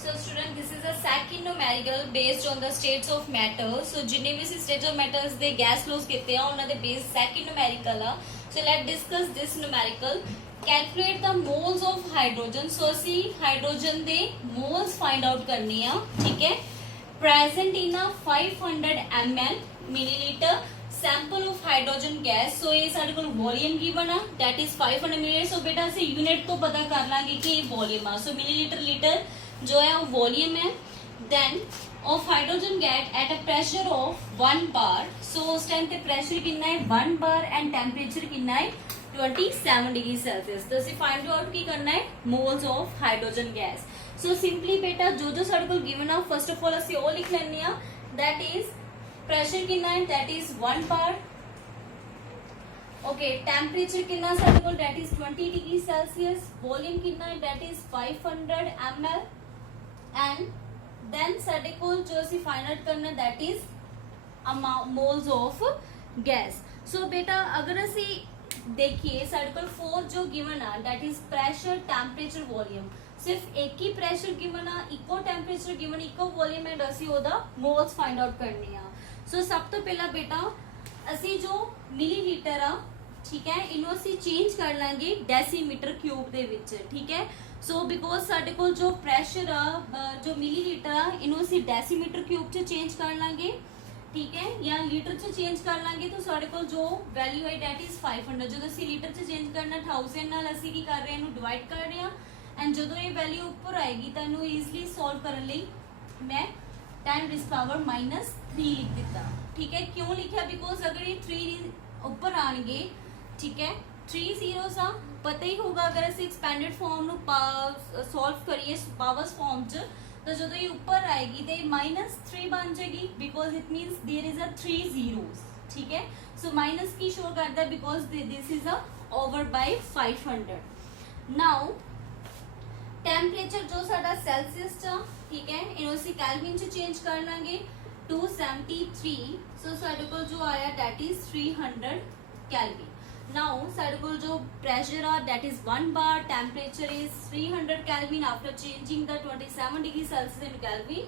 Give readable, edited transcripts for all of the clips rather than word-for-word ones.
So student, this is a second numerical based on the states of matter. So जिन्ने भी states of matters they gas laws किते हैं उन्हें दे base second numerical uh. So let's discuss this numerical. Calculate the moles of hydrogen. So असी hydrogen दे moles find out करनी है, ठीक है? Present in a 500 ml milliliter sample of hydrogen gas. So ये सारे को volume given है, that is 500 milliliter. So बेटा से unit तो पता कर लांगे कि ये volume है. So milliliter liter जो है वो वॉल्यूम है. Then of hydrogen gas at a pressure of 1 bar. So उस टाइम पे प्रेशर कितना है 1 बार एंड टेम्परेचर कितना है 27 डिग्री सेल्सियस. तो ਅਸੀਂ फाइंड आउट की करना है moles of hydrogen gas. So simply बेटा जो जो ਸਾਡੇ ਕੋਲ गिवन ਆ फर्स्ट ऑफ ऑल ਅਸੀਂ ਉਹ ਲਿਖ ਲੈਣੇ ਆ. दैट इज प्रेशर कितना है that is 1 bar. Okay temperature कितना ਸਾਡੇ ਕੋਲ that is 20 degree Celsius. Volume कितना है that is 500 ml. And then साडे कोल जो ਅਸੀਂ फाइंड आउट करना that is moles of gas. So बेटा अगर ਅਸੀਂ देखिए साडे कोल 4 जो गिवन आ that is pressure temperature volume. सिर्फ एक ही प्रेशर गिवन आ, इको टेम्परेचर गिवन, इको वॉल्यूम एंड ਅਸੀਂ ਉਹਦਾ मोल्स फाइंड आउट करने आ. सो सब तो पहला बेटा ਅਸੀਂ जो मिलीलीटर आ ठीक है इनू ਅਸੀਂ चेंज कर लांगे डेसीमीटर क्यूब ਦੇ ਵਿੱਚ, ठीक है. सो बिकॉज ਸਾਡੇ ਕੋਲ जो प्रेशर आ जो मिलीलीटर आ इनू ਅਸੀਂ डेसीमीटर क्यूब ਚ चेंज कर लांगे, ठीक है, या लीटर ਚ चेंज कर लांगे. तो ਸਾਡੇ ਕੋਲ जो वैल्यू है दैट इज 500. ਜਦੋਂ ਅਸੀਂ ਲੀਟਰ ਚ ਚੇਂਜ ਕਰਨਾ 1000 ਨਾਲ ਅਸੀਂ ਕੀ ਕਰ ਰਹੇ ਹਾਂ ਇਹਨੂੰ ਡਿਵਾਈਡ ਕਰ ਰਹੇ ਹਾਂ ਐਂਡ ਜਦੋਂ ਇਹ ਵੈल्यू ਉੱਪਰ ਆਏਗੀ ਤਾਂ ਇਹਨੂੰ ਈਜ਼ੀਲੀ ਸੋਲਵ ਕਰਨ ਲਈ ਮੈਂ 10 रेज़ पावर -3 लिख दिता, ठीक है. क्यों लिखा बिकॉज अगर ये 3 ऊपर आएंगे, ठीक है, 3 zeros आ पता ही होगा अगर ਅਸੀਂ एक्सपेंडेड फॉर्म ਨੂੰ सॉल्व करिए पावर्स फॉर्म च तो जो ये ऊपर आएगी तो -3 बन जाएगी because it means there is a 3 zeros, ठीक है. सो माइनस की शो करता है because this is a over by 500. Now temperature जो साडा सेल्सियस च, ठीक है, इनो ਅਸੀਂ केल्विन च चेंज कर लांगे 273. सो साडे कोल जो आया दैट इज 300 केल्विन. Now साडे कोल जो प्रेशर आ that is 1 bar, temperature is 300 kelvin after changing the 27 degree Celsius in kelvin.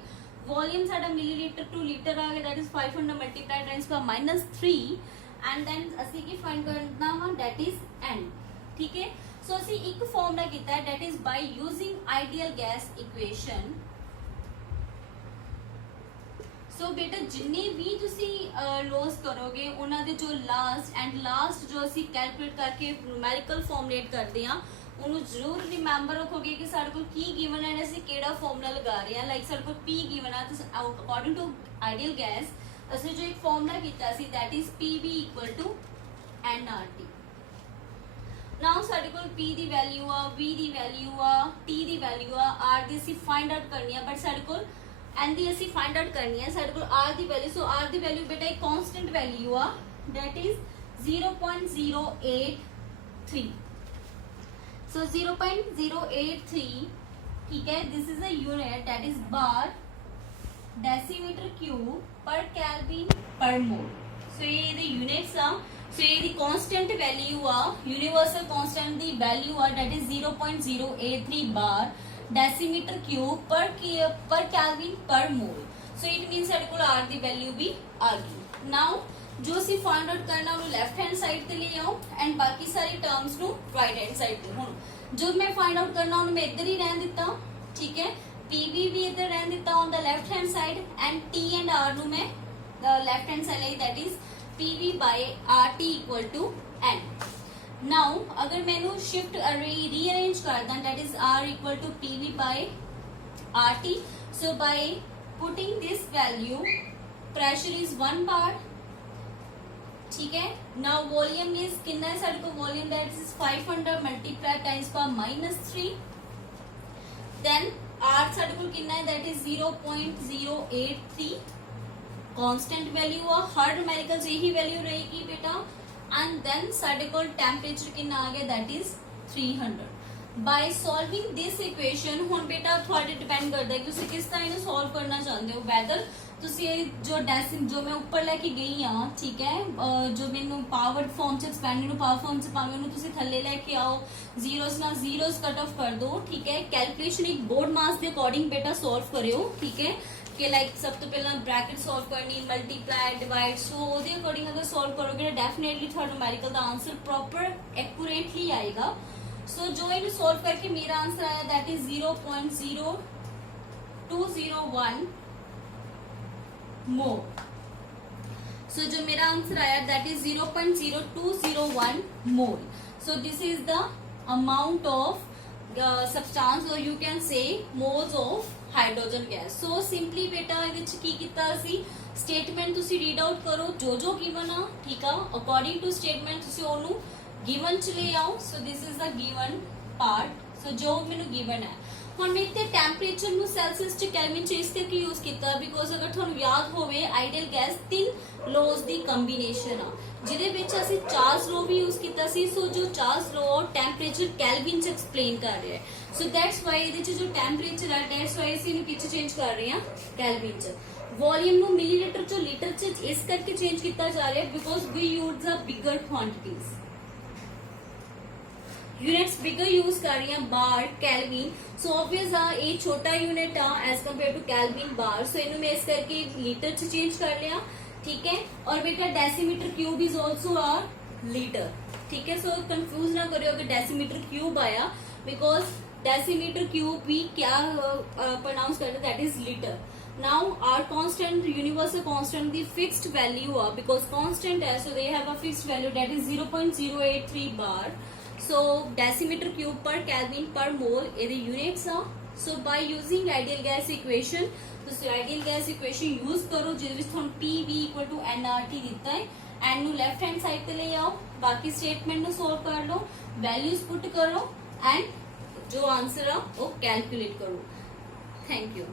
Volume साडा मिलीलीटर टू लीटर आ गया दैट इज 500 मल्टीप्लाई टाइम्स का -3 एंड देन ਅਸੀਂ ਕੀ फाइंड करना वा दैट इज n, ठीक है. सो ਅਸੀਂ ਇੱਕ ਫਾਰਮੂਲਾ ਕੀਤਾ ਹੈ that is by using ideal gas equation. So बेटा जिन्ने भी तुसी लॉस करोगे उन्हां दे जो लास्ट जो ਅਸੀਂ कैलकुलेट करके न्यूमेरिकल फॉर्मुलेट करते हैं ਉਹਨੂੰ ਜ਼ਰੂਰ ਰਿਮੈਂਬਰ ਰੱਖੋਗੇ ਕਿ ਸਾਡੇ ਕੋਲ ਕੀ ਗਿਵਨ ਹੈ ਅਸੀਂ ਕਿਹੜਾ ਫਾਰਮੂਲਾ ਲਗਾ ਰਹੇ ਹਾਂ. ਲਾਈਕ ਸਾਡੇ ਕੋਲ P ਗਿਵਨ ਹੈ ਤਾਂ ਅਕੋਰਡਿੰਗ ਟੂ ਆਈਡੀਅਲ ਗੈਸ ਅਸੀਂ ਜੋ ਇੱਕ ਫਾਰਮੂਲਾ ਕੀਤਾ ਸੀ दैट इज PV = nRT. ਨਾउ ਸਾਡੇ ਕੋਲ P ਦੀ ਵੈਲਿਊ ਆ, V ਦੀ ਵੈਲਿਊ ਆ, T ਦੀ ਵੈਲਿਊ ਆ, R ਦੀ ਅਸੀਂ ਫਾਈਂਡ ਆਊਟ ਕਰਨੀ ਆ. ਬਟ ਸਾਡੇ ਕੋਲ एंड दी ਅਸੀਂ फाइंड आउट करनी है साडे कोल r दी वैल्यू. सो r दी वैल्यू बेटा एक कांस्टेंट वैल्यू आ दैट इज 0.083. सो 0.083, ठीक है, this is a unit that is bar decimetre cube per kelvin per mole. So ये दी यूनिट्स आ. सो ये दी कांस्टेंट वैल्यू आ, यूनिवर्सल कांस्टेंट दी वैल्यू आ that is 0.083 bar decimetre cube per kelvin per mole. So it mean साडे कोल r दी वैल्यू भी आ गई. नाउ जो ਅਸੀਂ फाइंड आउट करना ਉਹਨੂੰ ਲੈਫਟ हैंड साइड ਤੇ ले आओ एंड बाकी सारी टर्म्स ਨੂੰ राइट हैंड साइड ਤੇ. ਹੁਣ जो मैं फाइंड आउट करना ਉਹਨੂੰ मैं ਇੱਧਰ ਹੀ ਰਹਿਣ ਦਿੱਤਾ, ठीक है. PV भी ਇੱਧਰ ਰਹਿਣ ਦਿੱਤਾ on the left hand side and T and R ਨੂੰ मैं लेफ्ट हैंड साइड ਲਈ that is PV by RT = n. Now अगर मैंने शिफ्ट रीअरेंज कर दा that is R = PV by RT. So by putting this value pressure is 1 बार, ठीक है. Now volume is कितना है साडे को volume that is 500 multiply times का -3. देन R साडे को कितना है दैट इज 0.083 कांस्टेंट वैल्यू आ. हर न्यूमेरिकल यही वैल्यू रहेगी बेटा. एंड देन साडे कोल टेम्परेचर कितना आ गया that is 300. ਬਾय solving this equation ਹੁਣ ਬੇਟਾ ਤੁਹਾਡੇ ਡਿਪੈਂਡ ਕਰਦਾ ਹੈ ਕਿ ਤੁਸੀਂ ਕਿਸ ਤਰ੍ਹਾਂ ਇਹਨੂੰ ਸੋਲਵ ਕਰਨਾ ਚਾਹੁੰਦੇ ਹੋ ਵੈਦਰ ਤੁਸੀਂ ਇਹ ਜੋ ਡੈਸਿਮ ਜੋ ਮੈਂ ਉੱਪਰ ਲੈ ਕੇ ਗਈ ਆ ਠੀਕ ਹੈ ਜੋ ਮੈਨੂੰ ਪਾਵਰ ਫਾਰਮ ਚ ਐਕਸਪੈਂਡ ਨੂੰ ਪਾਵਰ ਫਾਰਮ ਚ ਭਾਵੇਂ ਉਹਨੂੰ ਤੁਸੀਂ ਥੱਲੇ ਲੈ ਕੇ ਆਓ ਜ਼ੀਰੋਸ ਨਾਲ ਜ਼ੀਰੋਸ ਕੱਟ ਆਫ ਕਰ ਦਿਓ ਠੀਕ ਹੈ ਕੈਲਕੂਲੇਸ਼ਨ ਇੱਕ ਬੋਰਡ ਮਾਸ ਦੇ ਅਕੋਰਡਿੰਗ ਬੇਟਾ ਸੋਲਵ ਕਰਿਓ ਠੀਕ ਹੈ ਕਿ ਲਾਈਕ ਸਭ ਤੋਂ ਪਹਿਲਾਂ ਬ੍ਰੈਕਟ ਸੋਲਵ ਕਰਨੀ ਮਲਟੀਪਲਾਈ ਡਿਵਾਈਡ ਸੋ ਉਹਦੇ ਅਕੋਰਡਿੰਗ ਅਗਰ ਸੋਲਵ ਕਰੋਗੇ ਤਾਂ ਡੈਫੀਨੇਟਲੀ ਤੁਹਾਡਾ ਨੂਮੈਰੀਕਲ ਦਾ ਆਨਸਰ ਪ੍ਰੋਪਰ ਐਕੂਰੇਟਲੀ ਆਏਗਾ सो जो इन्हें सॉल्व करके मेरा आंसर आया दैट इज 0.0201 मोल सो जो मेरा आंसर आया that is 0.0201 mole so this is the amount of substance और you can say moles of hydrogen gas so simply बेटा ਇਹਦੇ ਚ ਕੀ ਕੀਤਾ ਸੀ ਸਟੇਟਮੈਂਟ ਤੁਸੀਂ ਰੀਡ ਆਊਟ ਕਰੋ ਜੋ ਗਿਵਨ ਆ ਠੀਕ ਆ ਅਕੋਰਡਿੰਗ ਟੂ ਸਟੇਟਮੈਂਟ ਤੁਸੀਂ ਉਹਨੂੰ गिवन च ले आओ सो this is the given part so जो मैंने गिवन है ਹੁਣ ਮੈਂ ਇੱਥੇ ਟੈਂਪਰੇਚਰ ਨੂੰ ਸੈਲਸੀਅਸ ਚ ਕੈਲਵਿਨ ਚ ਇਸ ਤੇ ਕੀ ਯੂਜ਼ ਕੀਤਾ ਬਿਕੋਜ਼ ਅਗਰ ਤੁਹਾਨੂੰ ਯਾਦ ਹੋਵੇ ਆਈਡੀਅਲ ਗੈਸ ਤਿੰਨ ਲੋਜ਼ ਦੀ ਕੰਬੀਨੇਸ਼ਨ ਆ ਜਿਹਦੇ ਵਿੱਚ ਅਸੀਂ ਚਾਰਲਸ ਲੋ ਵੀ ਯੂਜ਼ ਕੀਤਾ ਸੀ ਸੋ ਜੋ ਚਾਰਲਸ ਲੋ ਟੈਂਪਰੇਚਰ ਕੈਲਵਿਨ ਚ ਐਕਸਪਲੇਨ ਕਰ ਰਿਹਾ ਹੈ ਸੋ ਦੈਟਸ ਵਾਈ ਇਹਦੇ ਚ ਜੋ ਟੈਂਪਰੇਚਰ ਹੈ ਦੈਟਸ ਵਾਈ ਅਸੀਂ ਇਹਨੂੰ ਕਿੱਥੇ ਚੇਂਜ ਕਰ ਰਹੇ ਹਾਂ ਕੈਲਵਿਨ ਚ ਵੋਲਿਊਮ ਨੂੰ ਮਿਲੀਲੀਟਰ ਚੋਂ ਲੀਟਰ ਚ ਇਸ ਕਰਕੇ ਚੇਂਜ ਕੀਤਾ ਜਾ ਰਿਹਾ because we use the bigger quantities units bigger use कर रही हैं बार कैलविन सो ऑब्वियस ये छोटा unit as compare to kelvin bar so इन्होंने मैं इस करके लीटर च चेंज कर लिया ठीक है और बेटा decimetre cube is also or litre ठीक है सो कंफ्यूज ना करियो अगर डेसीमीटर क्यूब आया बिकॉज डेसीमीटर क्यूब भी क्या प्रोनाउंस करते that is litre now R constant universal constant दी फिक्स्ड वैल्यू आ बिकॉज कांस्टेंट है so they have a fixed value that is 0.083 bar so decimeter cube per kelvin per mole ਇਹਦੇ units ਆ so by using ideal gas equation ਤੁਸੀਂ ideal gas equation use ਕਰੋ ਜਿਹਦੇ ਵਿੱਚ ਤੁਹਾਨੂੰ PV nRT ਦਿੱਤਾ ਹੈ n ਨੂੰ left hand side ਤੇ ਲੈ ਆਓ ਬਾਕੀ statement ਨੂੰ solve ਕਰ ਲਓ values put ਕਰੋ and ਜੋ answer ਆ ਉਹ calculate ਕਰੋ thank you